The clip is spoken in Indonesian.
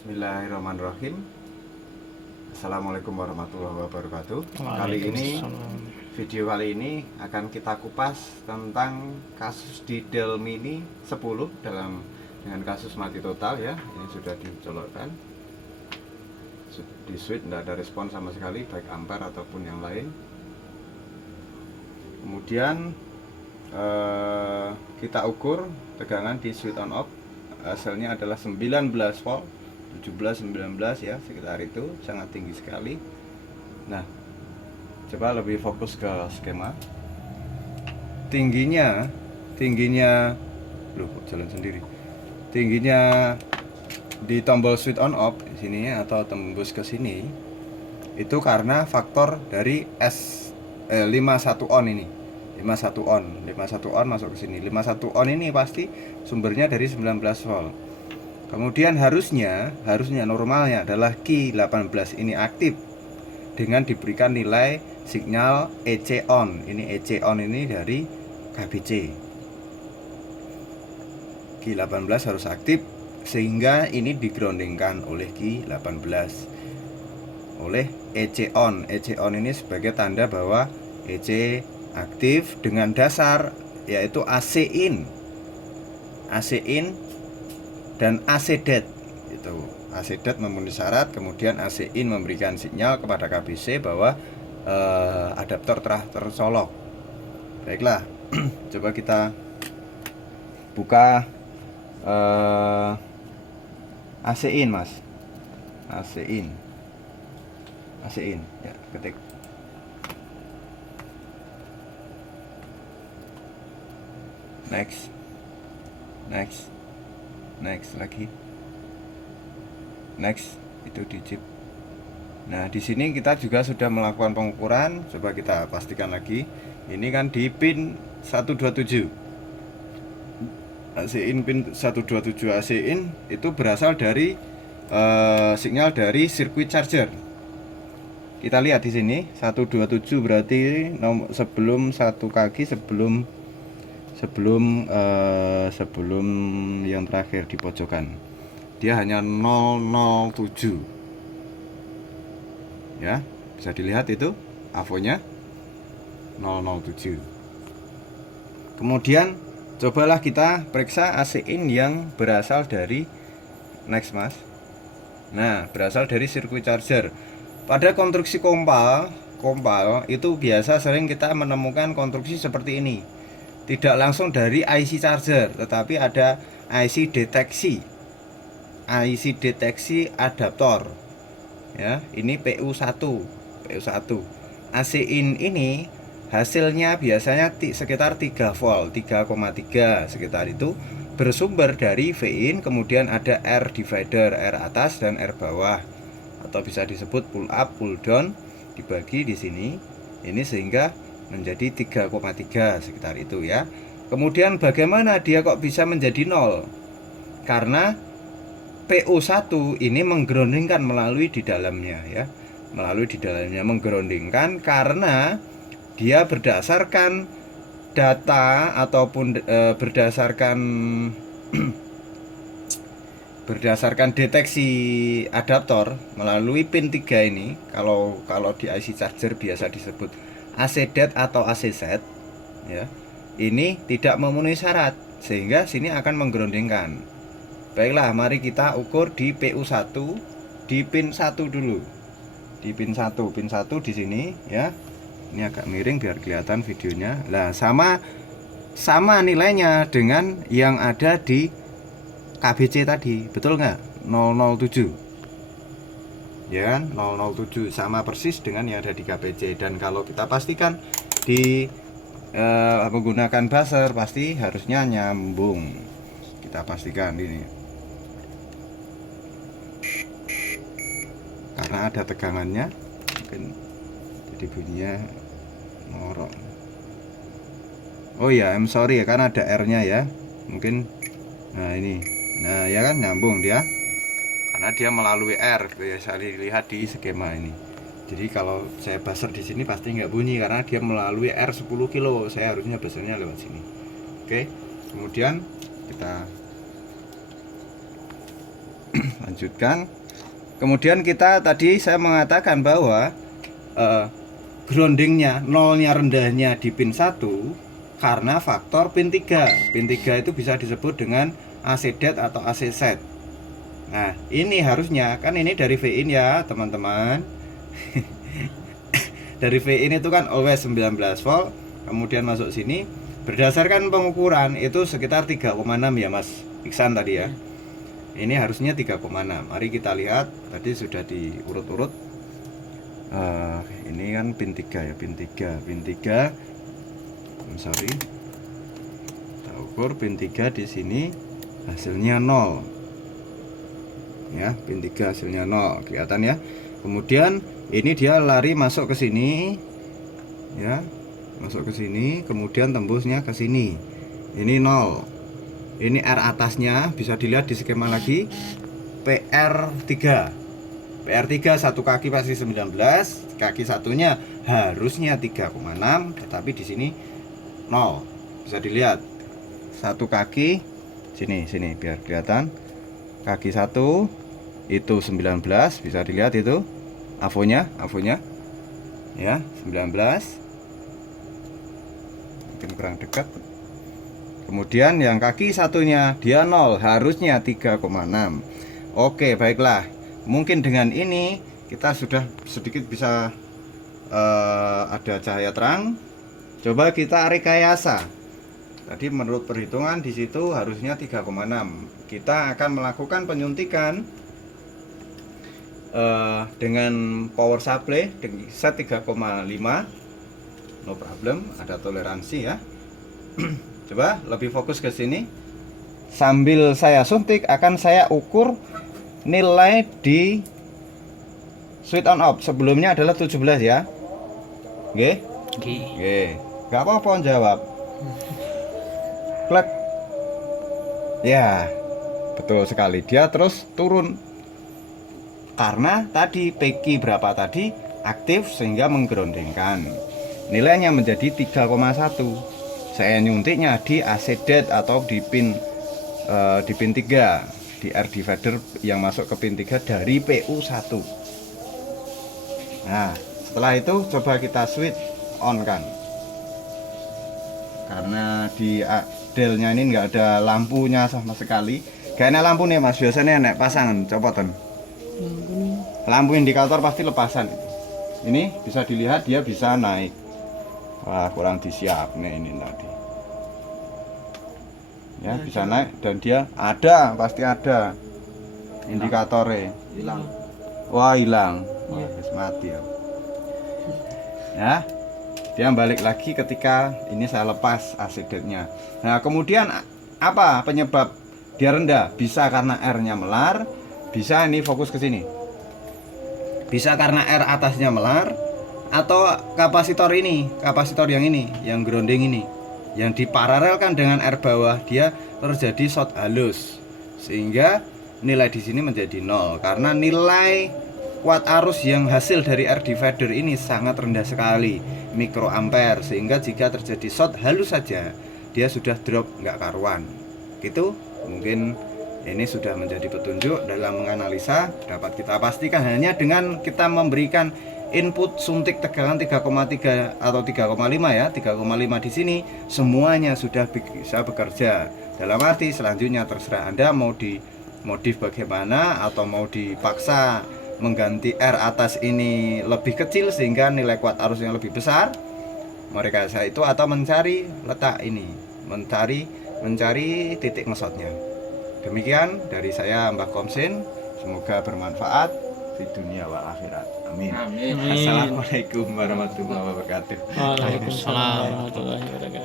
Bismillahirrahmanirrahim. Assalamualaikum warahmatullahi wabarakatuh. Video kali ini akan kita kupas tentang kasus di Dell Mini 10 dengan kasus mati total ya. Ini sudah dicolokkan di switch, tidak ada respon sama sekali baik ampere ataupun yang lain. Kemudian kita ukur tegangan di switch on off, hasilnya adalah 19 volt, 17-19 ya, sekitar itu, sangat tinggi sekali. Nah, coba lebih fokus ke skema. Tingginya loh, kok jalan sendiri. Tingginya di tombol switch on off di sini atau tembus ke sini itu karena faktor dari 51 on ini. 51 on masuk ke sini. 51 on ini pasti sumbernya dari 19 volt. Kemudian harusnya normalnya adalah Q18 ini aktif dengan diberikan nilai sinyal EC on. Ini EC on ini dari KBC. Q18 harus aktif sehingga ini digroundingkan oleh Q18 oleh EC on. EC on ini sebagai tanda bahwa EC aktif dengan dasar yaitu AC in dan AC dead. Itu AC dead memenuhi syarat, kemudian AC in memberikan sinyal kepada KBC bahwa adaptor telah tercolok. Baiklah, coba kita buka AC in, Mas. AC in ya, ketik. Next lagi. Next, itu di chip. Nah, di sini kita juga sudah melakukan pengukuran. Coba kita pastikan lagi. Ini kan di pin 127. AC in pin 127 AC in itu berasal dari sinyal dari sirkuit charger. Kita lihat di sini 127 berarti sebelum satu kaki sebelum yang terakhir di pojokan dia hanya 007 ya, bisa dilihat itu avonya 007. Kemudian cobalah kita periksa AC in yang berasal dari next, Mas. Nah, berasal dari sirkuit charger. Pada konstruksi kompal itu biasa sering kita menemukan konstruksi seperti ini. Tidak langsung dari IC charger, tetapi ada IC deteksi adaptor. Ya, ini PU1. AC in ini hasilnya biasanya sekitar 3 volt, 3,3 sekitar itu, bersumber dari Vin, kemudian ada R divider, R atas dan R bawah, atau bisa disebut pull up, pull down, dibagi di sini. Ini sehingga menjadi 3,3 sekitar itu ya. Kemudian bagaimana dia kok bisa menjadi 0? Karena PO1 ini menggroundingkan melalui di dalamnya ya. Menggroundingkan karena dia berdasarkan data ataupun berdasarkan deteksi adaptor melalui pin 3 ini. Kalau di IC charger biasa disebut AC dead atau AC set ya, ini tidak memenuhi syarat sehingga sini akan menggroundingkan. Baiklah, mari kita ukur di PU1 di pin 1 dulu. Di pin 1 di sini ya. Ini agak miring biar kelihatan videonya. Lah, sama nilainya dengan yang ada di KBC tadi, betul nggak? 007 ya kan, 007 sama persis dengan yang ada di KBC. Dan kalau kita pastikan di menggunakan buzzer pasti harusnya nyambung. Kita pastikan ini karena ada tegangannya, mungkin jadi bunyinya ngorok. Oh ya, I'm sorry ya, kan ada R nya ya mungkin. Nah ini, nah ya kan nyambung dia karena dia melalui R, biasa dilihat di skema ini. Jadi kalau saya buzzer di sini pasti nggak bunyi karena dia melalui R 10 kilo. Saya harusnya buzzernya lewat sini. Oke, kemudian kita lanjutkan. Kemudian kita tadi saya mengatakan bahwa groundingnya, nolnya rendahnya di pin 1 karena faktor pin 3. Pin 3 itu bisa disebut dengan AC dead atau AC set. Nah, ini harusnya kan ini dari VIN ya, teman-teman. Dari VIN itu kan always 19 volt, kemudian masuk sini berdasarkan pengukuran itu sekitar 3,6 ya Mas Iksan tadi ya. Ini harusnya 3,6. Mari kita lihat, tadi sudah diurut-urut. Ini kan pin 3 ya, pin 3. Sorry. Kita ukur pin 3 di sini hasilnya 0. Ya, pin 3 hasilnya 0, kelihatan ya. Kemudian ini dia lari masuk ke sini. Ya, masuk ke sini, kemudian tembusnya ke sini. Ini 0. Ini R atasnya bisa dilihat di skema lagi. PR3. PR3 satu kaki pasti 19, kaki satunya harusnya 3,6, tetapi di sini 0. Bisa dilihat. Satu kaki sini biar kelihatan. Kaki satu itu 19, bisa dilihat itu avonya. Ya, 19. Mungkin kurang dekat. Kemudian yang kaki satunya dia 0, harusnya 3,6. Oke, baiklah. Mungkin dengan ini kita sudah sedikit bisa ada cahaya terang. Coba kita rekayasa. Tadi menurut perhitungan di situ harusnya 3,6. Kita akan melakukan penyuntikan dengan power supply set 3,5. No problem, ada toleransi ya. Coba lebih fokus ke sini. Sambil saya suntik akan saya ukur nilai di switch on off. Sebelumnya adalah 17 ya. Oke. Gak apa-apa jawab. Klik. Ya, betul sekali. Dia terus turun. Karena tadi PQ berapa tadi aktif sehingga menggroundingkan. Nilainya menjadi 3,1. Saya nyuntiknya di AC dead atau di pin 3, di R divider yang masuk ke pin 3 dari PU1. Nah, setelah itu coba kita switch on kan. Karena di delnya ini nggak ada lampunya sama sekali. Kayaknya lampu nih Mas, biasanya nek pasangan copotan. Lampu indikator pasti lepasan. Ini bisa dilihat dia bisa naik. Wah, kurang disiap nih ini tadi. Ya, bisa naik dan dia ada, pasti ada indikatornya. Hilang. Wah, hilang. Wah, habis mati ya. Ya. Dia balik lagi ketika ini saya lepas AC dead-nya. Nah, kemudian apa penyebab dia rendah? Bisa karena R-nya melar, bisa ini fokus ke sini. Bisa karena R atasnya melar, atau kapasitor yang ini, yang grounding ini, yang diparalelkan dengan R bawah, dia terjadi short halus sehingga nilai di sini menjadi 0 karena nilai kuat arus yang hasil dari R divider ini sangat rendah sekali, mikroampere, sehingga jika terjadi short halus saja dia sudah drop nggak karuan. Gitu, mungkin ini sudah menjadi petunjuk dalam menganalisa. Dapat kita pastikan hanya dengan kita memberikan input suntik tegangan 3,3 atau 3,5 ya, 3,5 di sini semuanya sudah bisa bekerja. Dalam arti selanjutnya terserah Anda mau dimodif bagaimana, atau mau dipaksa mengganti R atas ini lebih kecil sehingga nilai kuat arusnya lebih besar, mereka itu, atau mencari letak ini, mencari titik ngesotnya. Demikian dari saya Mbah Komsin, semoga bermanfaat di dunia wal akhirat. Amin. Amin. Assalamualaikum warahmatullahi wabarakatuh. Waalaikumsalam warahmatullahi wabarakatuh.